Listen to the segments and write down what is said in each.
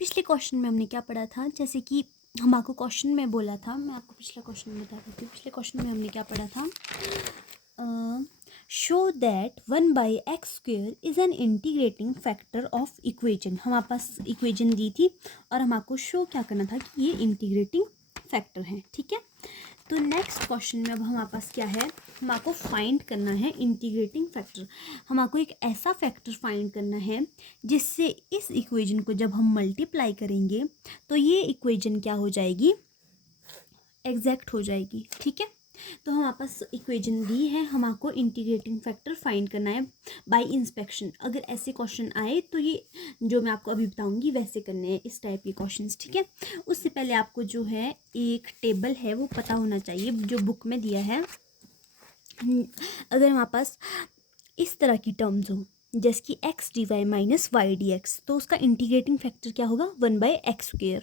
पिछले क्वेश्चन में हमने क्या पढ़ा था, जैसे कि हम आपको क्वेश्चन में बोला था, मैं आपको पिछला क्वेश्चन बता देती हूँ। पिछले क्वेश्चन में हमने क्या पढ़ा था, show that 1/x² is an integrating factor of equation. हमारे पास इक्वेजन दी थी और हम आपको शो क्या करना था कि ये इंटीग्रेटिंग फैक्टर है। ठीक है, तो नेक्स्ट क्वेश्चन में अब हमारे पास क्या है, हम आपको फाइंड करना है इंटीग्रेटिंग फैक्टर। हम आपको एक ऐसा फैक्टर फाइंड करना है जिससे इस इक्वेजन को जब हम मल्टीप्लाई करेंगे तो ये इक्वेजन क्या हो जाएगी, एग्जैक्ट हो जाएगी। ठीक है, तो हमारे पास इक्वेजन दी है, हम आपको इंटीग्रेटिंग फैक्टर फाइंड करना है बाय इंस्पेक्शन। अगर ऐसे क्वेश्चन आए तो ये जो मैं आपको अभी बताऊंगी वैसे करने हैं, इस टाइप के क्वेश्चंस। ठीक है, उससे पहले आपको जो है एक टेबल है वो पता होना चाहिए जो बुक में दिया है। अगर हमारे पास इस तरह की टर्म्स हो जैसे कि x D Y minus Y D x, तो उसका इंटीग्रेटिंग फैक्टर क्या होगा, 1/x²।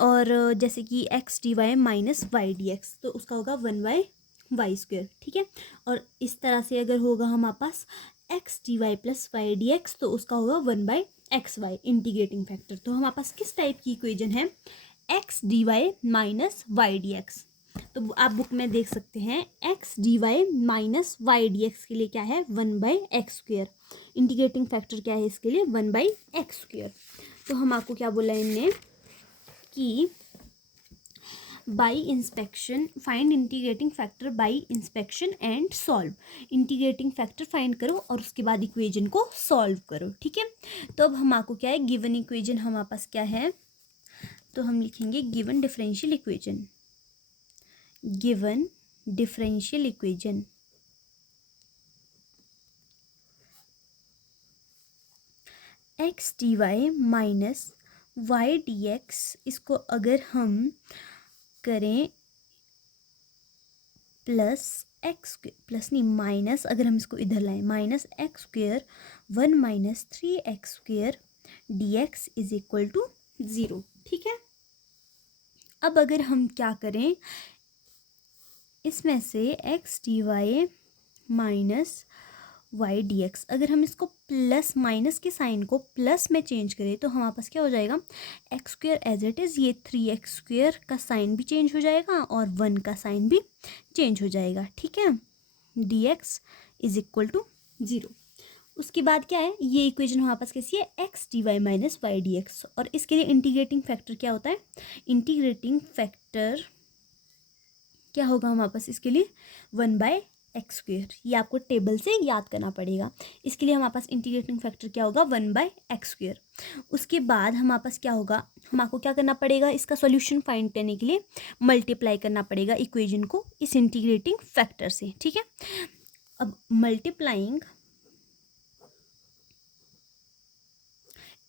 और जैसे कि x D Y minus Y D x, तो उसका होगा 1/y²। ठीक है, और इस तरह से अगर होगा हमारे पास X D Y plus Y D x, तो उसका होगा 1/xy इंटीग्रेटिंग फैक्टर। तो हमारे पास किस टाइप की इक्वेजन है, x D Y minus Y D x. तो आप बुक में देख सकते हैं x D Y minus Y D x के लिए क्या है, 1/x²। इंटीग्रेटिंग फैक्टर क्या है इसके लिए, 1/x²। तो हम आपको क्या बोला इनने कि by inspection find integrating factor by inspection and solve. Integrating factor find करो और उसके बाद इक्वेजन को सॉल्व करो। ठीक है, तो अब हम आपको क्या है, गिवन इक्वेजन हमारे पास क्या है, तो हम लिखेंगे given differential equation. Given differential equation x D Y minus Y D x, इसको अगर हम करें प्लस एक्स प्लस नहीं माइनस, अगर हम इसको इधर लाएं -x², 1 - 3x² d x is equal to 0। ठीक है, अब अगर हम क्या करें, इसमें से x D Y minus Y D x, अगर हम इसको प्लस माइनस के साइन को प्लस में चेंज करें तो हमारे पास क्या हो जाएगा, x² एज इट इज़, ये 3x² का साइन भी चेंज हो जाएगा और 1 का साइन भी चेंज हो जाएगा। ठीक है, d x is equal to 0। उसके बाद क्या है, ये इक्वेजन हमारे पास कैसी है, x D Y minus Y D x, और इसके लिए इंटीग्रेटिंग फैक्टर क्या होता है, इंटीग्रेटिंग फैक्टर क्या होगा हमारे पास इसके लिए, 1/x²। ये आपको टेबल से याद करना पड़ेगा। इसके लिए हमारे पास इंटीग्रेटिंग फैक्टर क्या होगा, 1/x²। उसके बाद हमारे पास क्या होगा, हम आपको क्या करना पड़ेगा, इसका सॉल्यूशन फाइंड करने के लिए मल्टीप्लाई करना पड़ेगा इक्वेजन को इस इंटीग्रेटिंग फैक्टर से। ठीक है, अब multiplying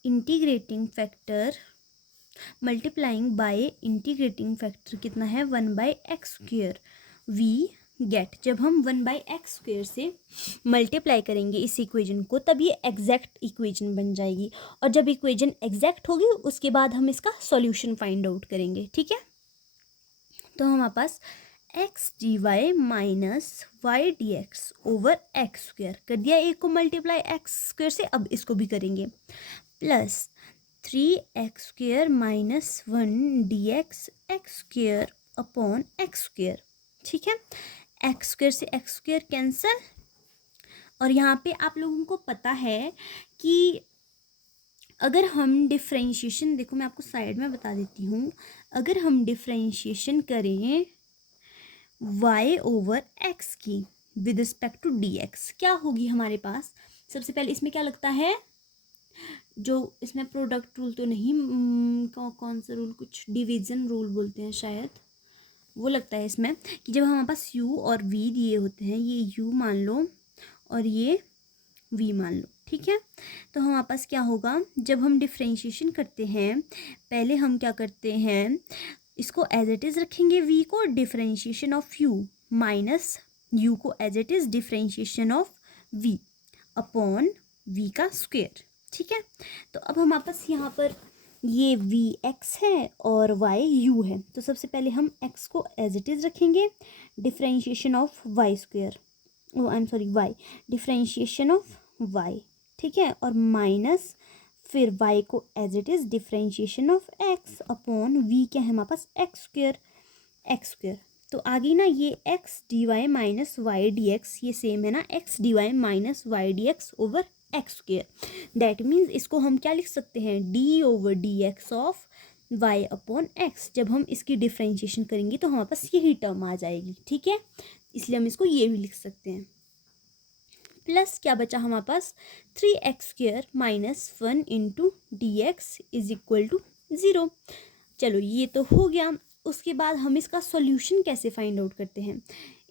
integrating factor multiplying by integrating factor कितना है, 1/x²। वी गेट, जब हम 1/x² से मल्टीप्लाई करेंगे इस इक्वेजन को तब ये एग्जैक्ट इक्वेजन बन जाएगी, और जब इक्वेजन एग्जैक्ट होगी उसके बाद हम इसका सॉल्यूशन फाइंड आउट करेंगे। ठीक है, तो हमारे पास X D Y minus Y D x over x² कर दिया, एक को मल्टीप्लाई x² से, अब इसको भी करेंगे, plus 3x² minus 1 D x x² upon x²। ठीक है, x² से x² कैंसिल, और यहाँ पे आप लोगों को पता है कि अगर हम डिफ्रेंशिएशन, देखो मैं आपको साइड में बता देती हूँ, अगर हम डिफ्रेंशिएशन करें y ओवर x की with respect to d x, क्या होगी हमारे पास, सबसे पहले इसमें क्या लगता है, जो इसमें प्रोडक्ट रूल तो नहीं, कौन सा रूल, कुछ डिवीजन रूल बोलते हैं शायद, वो लगता है इसमें, कि जब हमारे पास u और v दिए होते हैं, ये u मान लो और ये v मान लो। ठीक है, तो हमारे पास क्या होगा, जब हम डिफ्रेंशिएशन करते हैं पहले हम क्या करते हैं, इसको एज इट इज़ रखेंगे v को, differentiation of u minus u को as it is differentiation of v upon v का स्क्वायर। ठीक है, तो अब हमारे पास यहाँ पर ये वी एक्स है और वाई यू है, तो सबसे पहले हम एक्स को एज इट इज़ रखेंगे, differentiation of y², oh I am sorry y, differentiation of y। ठीक है, और माइनस फिर y को as it is differentiation of x upon v क्या है हमारे पास एक्स स्क्वेयर। तो आगे ना ये x D Y minus Y D x ये सेम है ना x D Y minus Y D x over x square. That means इसको हम क्या लिख सकते हैं d over d x of y upon x. जब हम इसकी डिफ्रेंशिएशन करेंगे तो हमारे पास यही टर्म आ जाएगी, ठीक है, इसलिए हम इसको ये भी लिख सकते हैं। प्लस क्या बचा हमारे पास 3x² minus 1 into d x is equal to 0। चलो ये तो हो गया। उसके बाद हम इसका सॉल्यूशन कैसे फाइंड आउट करते हैं,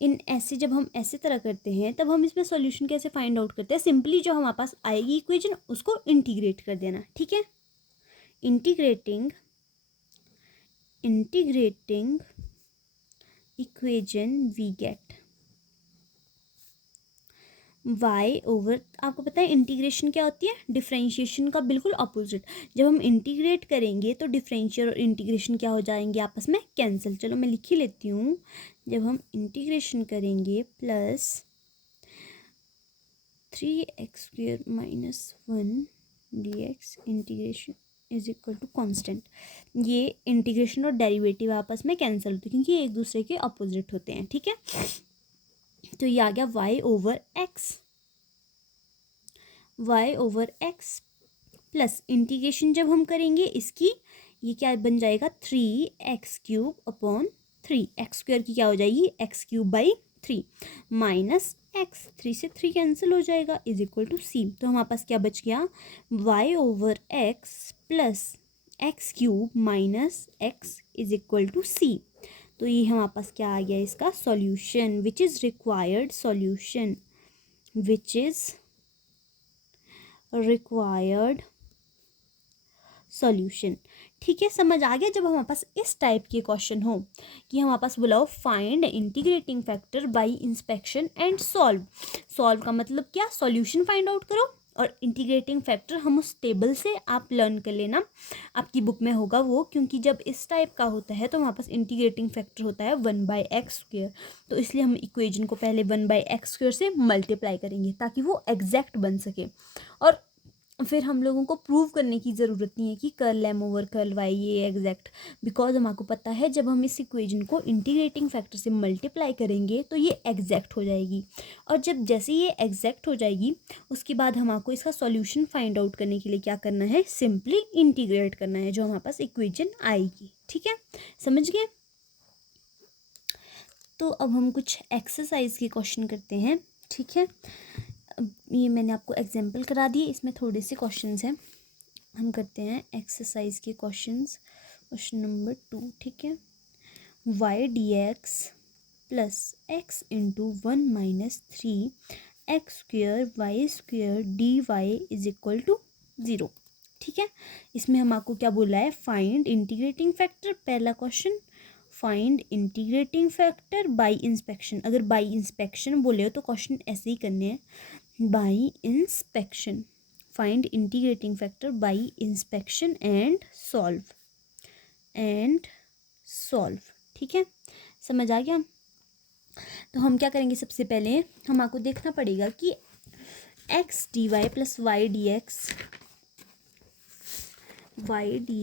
इन ऐसे जब हम ऐसे तरह करते हैं तब हम इसमें सॉल्यूशन कैसे फाइंड आउट करते हैं, सिंपली जो हमारे पास आएगी इक्वेशन उसको इंटीग्रेट कर देना, ठीक है। Integrating equation we get y over, आपको पता है इंटीग्रेशन क्या होती है, डिफरेंशिएशन का बिल्कुल अपोजिट। जब हम इंटीग्रेट करेंगे तो डिफरेंशियल और इंटीग्रेशन क्या हो जाएंगे आपस में कैंसिल। चलो मैं लिख ही लेती हूँ, जब हम इंटीग्रेशन करेंगे plus 3x² minus 1 dx integration is equal to constant. ये इंटीग्रेशन और डेरिवेटिव आपस में कैंसिल होते हैं क्योंकि ये एक दूसरे के अपोजिट होते हैं, ठीक है। तो ये आ गया y over x plus integration जब हम करेंगे इसकी ये क्या बन जाएगा 3x³ अपॉन 3 एक्स स्क्वायर की क्या हो जाएगी x³ बाई 3 माइनस x 3 से 3 कैंसिल हो जाएगा इज इक्वल टू c। तो हमारे पास क्या बच गया y over x plus x³ minus x is equal to c। तो ये हमारे पास क्या आ गया इसका solution which is required solution, ठीक है। समझ आ गया। जब हमारे पास इस टाइप के क्वेश्चन हो कि हमारे पास बुलाओ find integrating factor by inspection and solve का मतलब क्या, सॉल्यूशन फाइंड आउट करो, और इंटीग्रेटिंग फैक्टर हम उस टेबल से आप लर्न कर लेना, आपकी बुक में होगा वो, क्योंकि जब इस टाइप का होता है तो हमारे पास इंटीग्रेटिंग फैक्टर होता है 1/x²। तो इसलिए हम इक्वेशन को पहले 1/x² से मल्टीप्लाई करेंगे ताकि वो एग्जैक्ट बन सके, और फिर हम लोगों को प्रूव करने की ज़रूरत नहीं है कि curl m over curl y ये एग्जैक्ट, बिकॉज हमको पता है जब हम इस इक्वेशन को इंटीग्रेटिंग फैक्टर से मल्टीप्लाई करेंगे तो ये एग्जैक्ट हो जाएगी, और जब जैसे ये एग्जैक्ट हो जाएगी उसके बाद हमको इसका सॉल्यूशन फाइंड आउट करने के लिए क्या करना है, सिंपली इंटीग्रेट करना है जो हमारे पास इक्वेशन आएगी, ठीक है, समझ गए। तो अब हम कुछ एक्सरसाइज के क्वेश्चन करते हैं, ठीक है। ये मैंने आपको एग्जाम्पल करा दिए, इसमें थोड़े से क्वेश्चंस हैं, हम करते हैं एक्सरसाइज के क्वेश्चंस। क्वेश्चन नंबर 2, ठीक है, y dx plus x into 1 minus 3x² y² dy is equal to 0, ठीक है। इसमें हमको क्या बोला है, फाइंड इंटीग्रेटिंग फैक्टर। पहला question, find integrating factor by inspection. अगर बाय इंस्पेक्शन बोले हो तो क्वेश्चन ऐसे ही करने हैं, by inspection, find integrating factor by inspection and solve, ठीक है, समझ आ गया। तो हम क्या करेंगे, सबसे पहले हमको देखना पड़ेगा कि x D Y plus Y D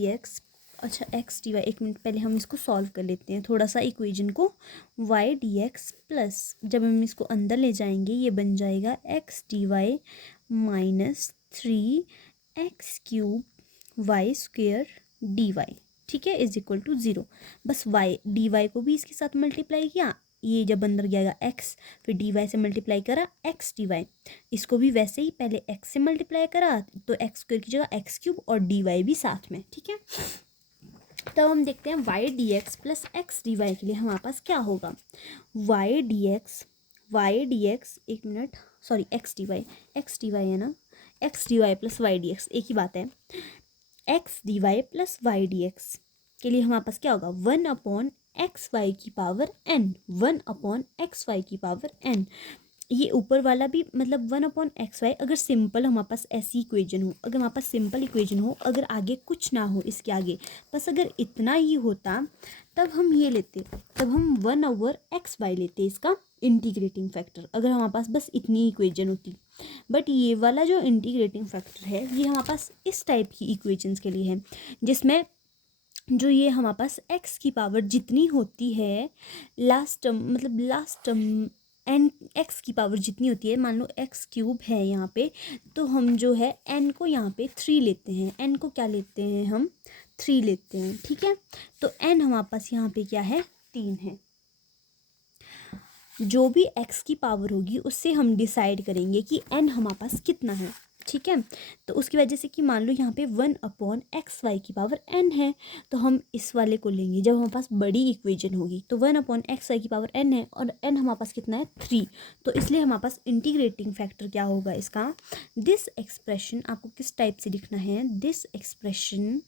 x, अच्छा एक्स डी वाई, एक मिनट पहले हम इसको सॉल्व कर लेते हैं थोड़ा सा इक्वेशन को। वाई डी एक्स प्लस, जब हम इसको अंदर ले जाएंगे ये बन जाएगा x D Y minus 3x³ y² dy, ठीक है, इज इक्वल टू 0। बस वाई डी वाई को भी इसके साथ मल्टीप्लाई किया, ये जब अंदर जाएगा x, फिर डी वाई से मल्टीप्लाई करा एक्स डी वाई, इसको भी वैसे ही पहले x से मल्टीप्लाई करा तो x² की जगह x³ और dy भी साथ में, ठीक है। तब हम देखते हैं y dx plus x dy के लिए हमारे पास क्या होगा, y dx एक मिनट, सॉरी x dy है ना, x dy plus y dx एक ही बात है। x dy plus y dx के लिए हमारे पास क्या होगा 1/xy की पावर n, 1/xy की पावर n। ये ऊपर वाला भी मतलब 1/xy, अगर सिंपल हमारे पास ऐसी इक्वेशन हो, अगर हमारे पास सिंपल इक्वेशन हो, अगर आगे कुछ ना हो इसके आगे, बस अगर इतना ही होता तब हम ये लेते, तब हम 1/xy लेते इसका इंटीग्रेटिंग फैक्टर, अगर हमारे पास बस इतनी इक्वेशन होती। बट ये वाला जो इंटीग्रेटिंग फैक्टर है ये हमारे पास इस टाइप की इक्वेशंस के लिए है, जिसमें जो ये हमारे पास x की पावर जितनी होती है लास्ट टर्म, मतलब लास्ट टर्म एन x की पावर जितनी होती है, मान लो x क्यूब है यहाँ पे, तो हम जो है n को यहाँ पे 3 लेते हैं, n को क्या लेते हैं हम 3 लेते हैं, ठीक है। तो n हमारे पास यहाँ पे क्या है 3 है। जो भी x की पावर होगी उससे हम डिसाइड करेंगे कि n हमारे पास कितना है, ठीक है। तो उसकी वजह से कि मान लो यहाँ पे 1/xy की पावर n है, तो हम इस वाले को लेंगे जब हमारे पास बड़ी इक्वेशन होगी। तो 1/xy की पावर n है और n हमारे पास कितना है 3, तो इसलिए हमारे पास इंटीग्रेटिंग फैक्टर क्या होगा इसका, दिस एक्सप्रेशन आपको किस टाइप से लिखना है, this expression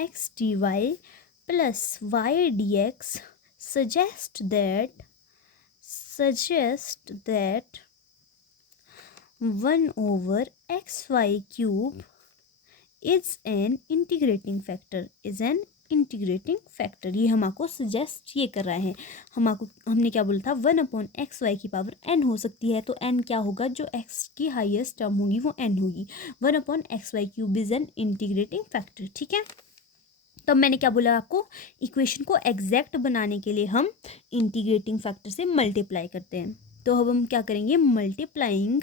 x dy plus y dx suggest that 1/xy cube is an integrating factor। ये हमको सजेस्ट ये कर रहा है, हमने क्या बोला था 1/xy की पावर n हो सकती है, तो n क्या होगा, जो x की हाईएस्ट टर्म होगी वो n होगी। 1/xy cube is an integrating factor, ठीक है। तो मैंने क्या बोला आपको, इक्वेशन को एग्जैक्ट बनाने के लिए हम इंटीग्रेटिंग फैक्टर से मल्टीप्लाई करते हैं। तो अब हम क्या करेंगे, मल्टीप्लाइंग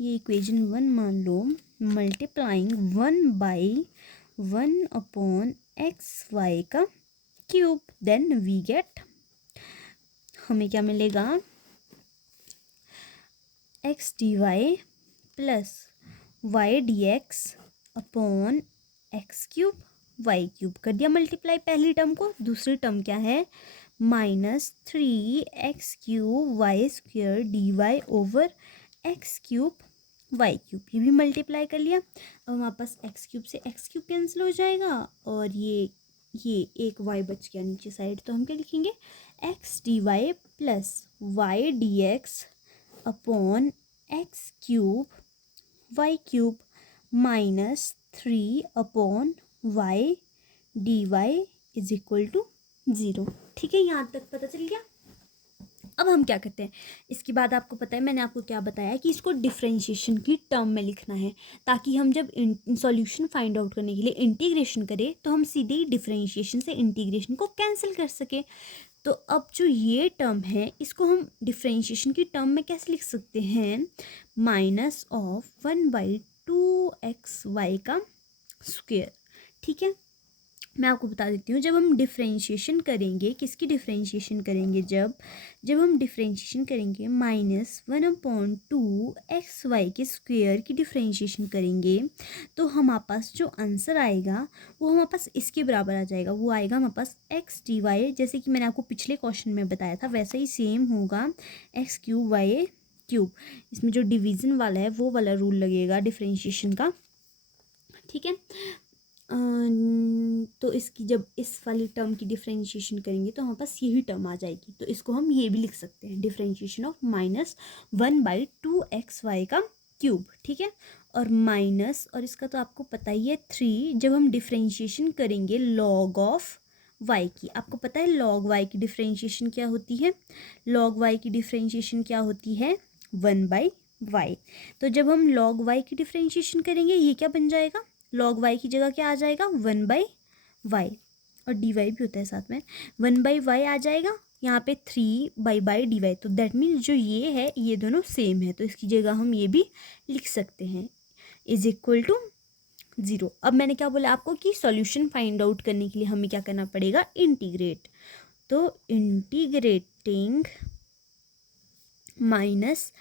ये इक्वेशन 1 मान लो, मल्टीप्लाइंग 1/1/xy का क्यूब, देन वी गेट, हमें क्या मिलेगा, x dy plus y dx upon x cube y cube, कर दिया मल्टीप्लाई पहली टर्म को। दूसरी टर्म क्या है, -3x³ y² dy over x cube y cube, ये भी मल्टीप्लाई कर लिया। अब हमारे पास x क्यूब से x क्यूब कैंसिल हो जाएगा और ये एक y बच गया नीचे साइड, तो हम क्या लिखेंगे, x dy plus y dx upon x cube y cube -3/y dy is equal to 0, ठीक है। यहाँ तक पता चल गया। अब हम क्या करते हैं, इसके बाद आपको पता है मैंने आपको क्या बताया कि इसको डिफरेंशिएशन की टर्म में लिखना है, ताकि हम जब सॉल्यूशन फाइंड आउट करने के लिए इंटीग्रेशन करें तो हम सीधे ही डिफरेंशिएशन से इंटीग्रेशन को कैंसिल कर सके। तो अब जो ये टर्म है इसको हम डिफरेंशिएशन की टर्म में कैसे लिख सकते हैं, -1/2xy का स्क्वायर, ठीक है। मैं आपको बता देती हूँ, जब हम डिफरेंशिएशन करेंगे, किसकी डिफरेंशिएशन करेंगे, जब हम डिफरेंशिएशन करेंगे -1/2xy के स्क्वायर की डिफरेंशिएशन करेंगे, तो हमारे पास जो आंसर आएगा वो हमारे पास इसके बराबर आ जाएगा। वो आएगा हमारे पास x dy, जैसे कि मैंने आपको पिछले क्वेश्चन में बताया था वैसे ही सेम होगा, x³ y क्यूब। इसमें जो डिवीज़न वाला है वो वाला रूल लगेगा डिफरेंशिएशन का, ठीक है। तो इसकी जब इस वाली टर्म की डिफरेंशिएशन करेंगे तो हमारे पास यही टर्म आ जाएगी। तो इसको हम ये भी लिख सकते हैं, डिफरेंशिएशन ऑफ -1/2xy का क्यूब, ठीक है। और माइनस, और इसका तो आपको पता ही है 3, जब हम डिफरेंशिएशन करेंगे log ऑफ y की, आपको पता है log y की डिफरेंशिएशन क्या होती है, log y की डिफरेंशिएशन क्या होती है 1/y। तो जब हम log y की डिफरेंशिएशन करेंगे ये क्या बन जाएगा, log y की जगह क्या आ जाएगा 1/y, और dy भी होता है साथ में, 1/y आ जाएगा, यहाँ पे 3/dy। तो दैट मीन्स जो ये है ये दोनों सेम है, तो इसकी जगह हम ये भी लिख सकते हैं इज इक्वल टू 0। अब मैंने क्या बोला आपको कि सॉल्यूशन फाइंड आउट करने के लिए हमें क्या करना पड़ेगा, इंटीग्रेट। तो इंटीग्रेटिंग माइनस,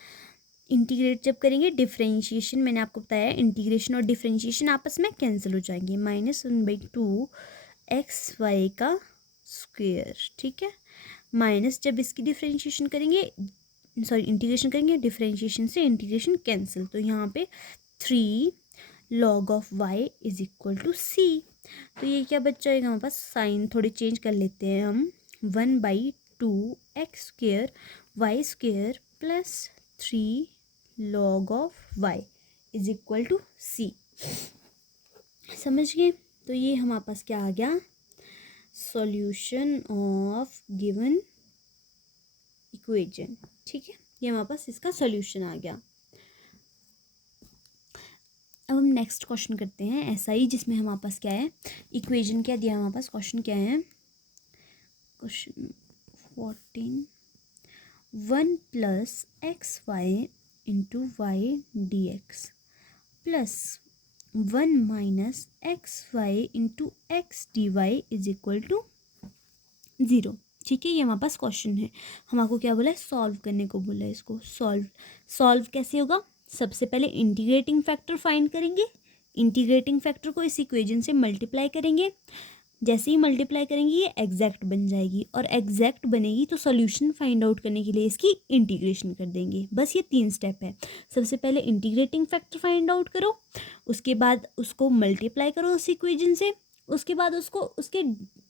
इंटीग्रेट जब करेंगे डिफरेंशिएशन, मैंने आपको बताया इंटीग्रेशन और डिफरेंशिएशन आपस में कैंसिल हो जाएंगे, -1/2xy का स्क्वायर, ठीक है। माइनस जब इसकी डिफरेंशिएशन करेंगे, सॉरी इंटीग्रेशन करेंगे, डिफरेंशिएशन से इंटीग्रेशन कैंसिल, तो यहाँ पे 3 log of y is equal to c। तो ये क्या बच जाएगा हमारे पास, साइन थोड़े चेंज कर लेते हैं हम, 1/2x² y² plus 3 log of y is equal to c, समझ गए। तो ये हमारे पास क्या आ गया, सॉल्यूशन ऑफ गिवन इक्वेशन। ठीक है, ये हमारे पास इसका सॉल्यूशन आ गया। अब हम नेक्स्ट क्वेश्चन करते हैं ऐसा ही, जिसमें हमारे पास क्या है, इक्वेशन क्या दिया हमारे पास, क्वेश्चन क्या है, question 14, 1 plus x y into y D x plus 1 minus x y into x D y is equal to 0। ठीक है, ये हमारे पास क्वेश्चन है, हमको क्या बोला है, सॉल्व करने को बोला है। इसको सॉल्व कैसे होगा, सबसे पहले इंटीग्रेटिंग फैक्टर फाइंड करेंगे, इंटीग्रेटिंग फैक्टर को इस इक्वेशन से मल्टीप्लाई करेंगे, जैसे ही मल्टीप्लाई करेंगे ये एग्जैक्ट बन जाएगी, और एग्जैक्ट बनेगी तो सॉल्यूशन फाइंड आउट करने के लिए इसकी इंटीग्रेशन कर देंगे। बस ये 3 स्टेप है, सबसे पहले इंटीग्रेटिंग फैक्टर फाइंड आउट करो, उसके बाद उसको मल्टीप्लाई करो उस इक्वेशन से, उसके बाद उसको उसके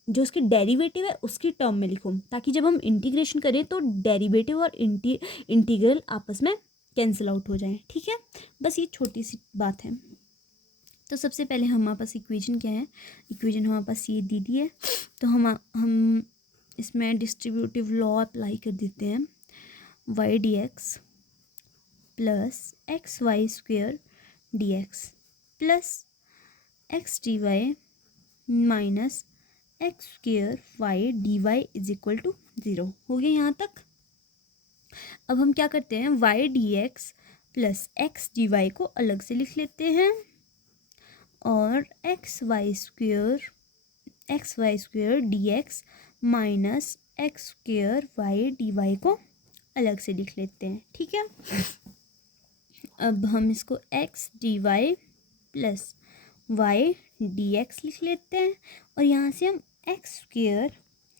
जो उसके डेरिवेटिव है उसकी टर्म में लिखो, ताकि जब हम इंटीग्रेशन करें तो डेरिवेटिव और इंटीग्रल आपस में कैंसिल आउट हो जाए। ठीक है, बस ये छोटी सी बात है। तो सबसे पहले हमारे पास इक्वेशन क्या है, इक्वेशन हमारे पास ये दी दी है, तो हम इसमें डिस्ट्रीब्यूटिव लॉ अप्लाई कर देते हैं, y D x plus x y square d x plus x D Y minus x square y d y is equal to 0। हो गया यहाँ तक। अब हम क्या करते हैं, y D x plus x D y को अलग से लिख लेते हैं, और x y square d x minus x square y d y को अलग से लिख लेते हैं। ठीक है, अब हम इसको x D Y plus Y D x लिख लेते हैं, और यहाँ से हम x square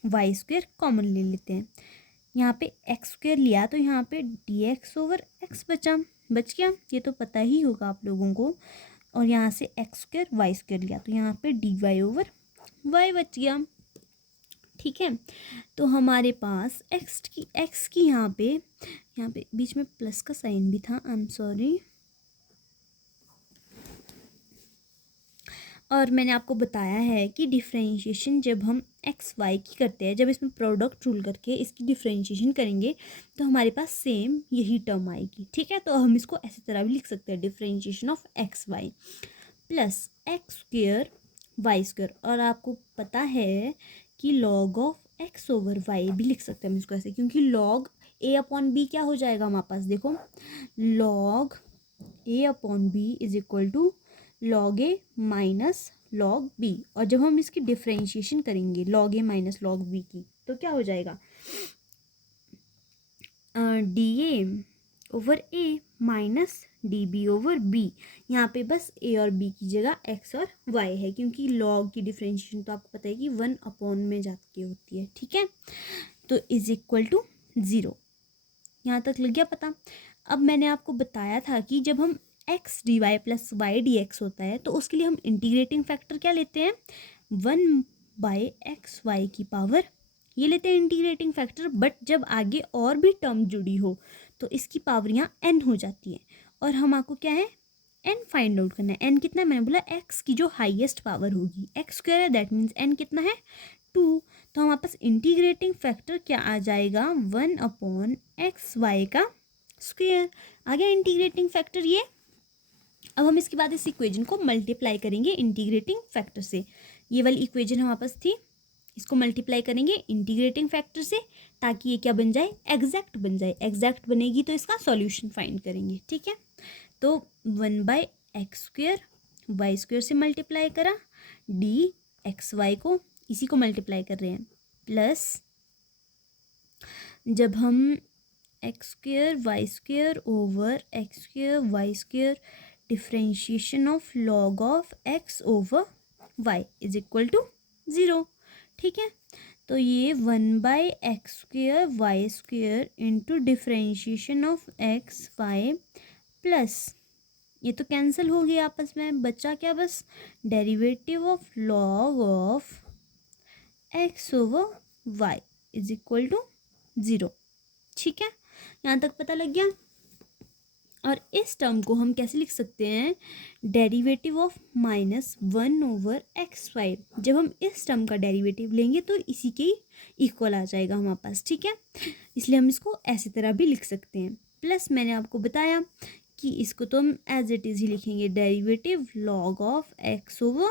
y square common ले लेते हैं। यहाँ पे एक्स स्क्वेयर लिया तो यहाँ पे डी एक्स ओवर एक्स बच गया, ये तो पता ही होगा आप लोगों को, और यहाँ से एक्स स्क्वेयर वाई स्क्वेयर लिया तो यहाँ पे डी वाई ओवर वाई बच गया। ठीक है, तो हमारे पास एक्स की यहाँ पे बीच में प्लस का साइन भी था, आई एम सॉरी, और मैंने आपको बताया है कि डिफरेंशिएशन जब हम एक्स वाई की करते हैं, जब इसमें प्रोडक्ट रूल करके इसकी डिफरेंशिएशन करेंगे तो हमारे पास सेम यही टर्म आएगी। ठीक है, तो हम इसको ऐसी तरह भी लिख सकते हैं, differentiation of x y plus x square y square, और आपको पता है कि log of x over y भी लिख सकते हैं हम इसको ऐसे, क्योंकि लॉग ए अपॉन बी क्या हो जाएगा हमारे पास, देखो log a upon b is equal to log a minus log b, और जब हम इसकी डिफरेंशिएशन करेंगे log a minus log b की तो क्या हो जाएगा, d a over a minus d b over b. यहाँ पे बस ए और बी की जगह एक्स और वाई है, क्योंकि लॉग की डिफरेंशिएशन तो आपको पता है कि 1 अपॉन में जाके होती है। ठीक है, तो इज इक्वल टू 0। यहाँ तक लग गया पता। अब मैंने आपको बताया था कि जब हम x D Y plus Y D x होता है तो उसके लिए हम इंटीग्रेटिंग फैक्टर क्या लेते हैं, 1 बाई एक्स वाई की पावर, ये लेते हैं इंटीग्रेटिंग फैक्टर। बट जब आगे और भी टर्म जुड़ी हो तो इसकी पावर यहाँ n हो जाती है, और हम आपको क्या है, n फाइंड आउट करना है। n कितना है, मैंने बोला x की जो हाईएस्ट पावर होगी, x स्क्वायर है, दैट मीन्स n कितना है 2। तो हमारे पास इंटीग्रेटिंग फैक्टर क्या आ जाएगा, 1 अपॉन एक्स वाई का स्क्वायर आ गया इंटीग्रेटिंग फैक्टर ये। अब हम इसके बाद इस इक्वेशन को मल्टीप्लाई करेंगे इंटीग्रेटिंग फैक्टर से, ये वाली इक्वेशन हमारे पास थी, इसको मल्टीप्लाई करेंगे इंटीग्रेटिंग फैक्टर से ताकि ये क्या बन जाए, एग्जैक्ट बन जाए। एग्जैक्ट बनेगी तो इसका सॉल्यूशन फाइंड करेंगे। ठीक है, तो 1 by x square y square से मल्टीप्लाई करा, डी एक्स वाई को इसी को मल्टीप्लाई कर रहे हैं, प्लस जब हम x square y square over x square y square differentiation of log of x over y is equal to 0। ठीक है, तो ये 1 by x square y square into differentiation of x y plus ये तो cancel हो गया आपस में, बचा क्या बस derivative of log of x over y is equal to 0। ठीक है, यहाँ तक पता लग गया। और इस टर्म को हम कैसे लिख सकते हैं, derivative of -1 over x y. जब हम इस टर्म का डेरिवेटिव लेंगे तो इसी के इक्वल आ जाएगा हमारे पास, ठीक है। इसलिए हम इसको ऐसी तरह भी लिख सकते हैं। प्लस मैंने आपको बताया कि इसको तो हम एज इट इज़ ही लिखेंगे, derivative log of x over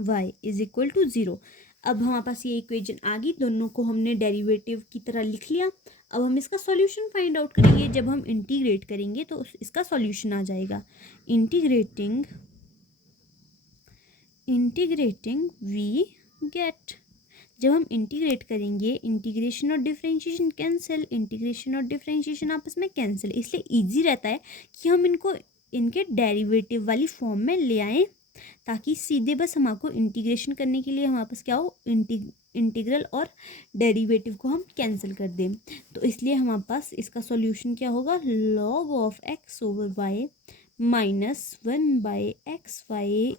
y is equal to 0। अब हमारे पास ये इक्वेशन आ गई, दोनों को हमने डेरिवेटिव की तरह लिख लिया। अब हम इसका सॉल्यूशन फाइंड आउट करेंगे। जब हम इंटीग्रेट करेंगे तो इसका सॉल्यूशन आ जाएगा। इंटीग्रेटिंग वी गेट, जब हम इंटीग्रेट करेंगे, इंटीग्रेशन और डिफरेंशिएशन कैंसिल, इंटीग्रेशन और डिफरेंशिएशन आपस में कैंसिल, इसलिए इजी रहता है कि हम इनको इनके डेरिवेटिव वाली फॉर्म में ले आएँ, ताकि सीधे बस हमको इंटीग्रेशन करने के लिए हमारे पास क्या हो, इंटीग्रल और डेरिवेटिव को हम कैंसिल कर दें। तो इसलिए हमारे पास इसका सॉल्यूशन क्या होगा, log of x over Y -1/xy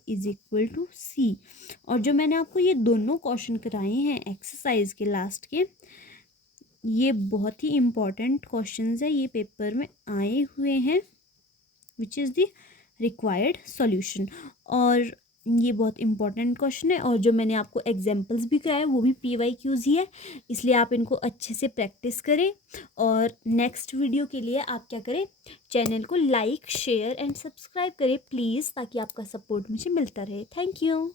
is equal to C. और जो मैंने आपको ये दोनों क्वेश्चन कराए हैं एक्सरसाइज के लास्ट के, ये बहुत ही इम्पॉर्टेंट क्वेश्चंस है, ये पेपर में आए हुए हैं, which is the required solution. और ये बहुत इंपॉर्टेंट क्वेश्चन है, और जो मैंने आपको एग्जांपल्स भी कराए वो भी PYQs ही है, इसलिए आप इनको अच्छे से प्रैक्टिस करें। और नेक्स्ट वीडियो के लिए आप क्या करें, चैनल को लाइक शेयर एंड सब्सक्राइब करें प्लीज़, ताकि आपका सपोर्ट मुझे मिलता रहे। Thank you.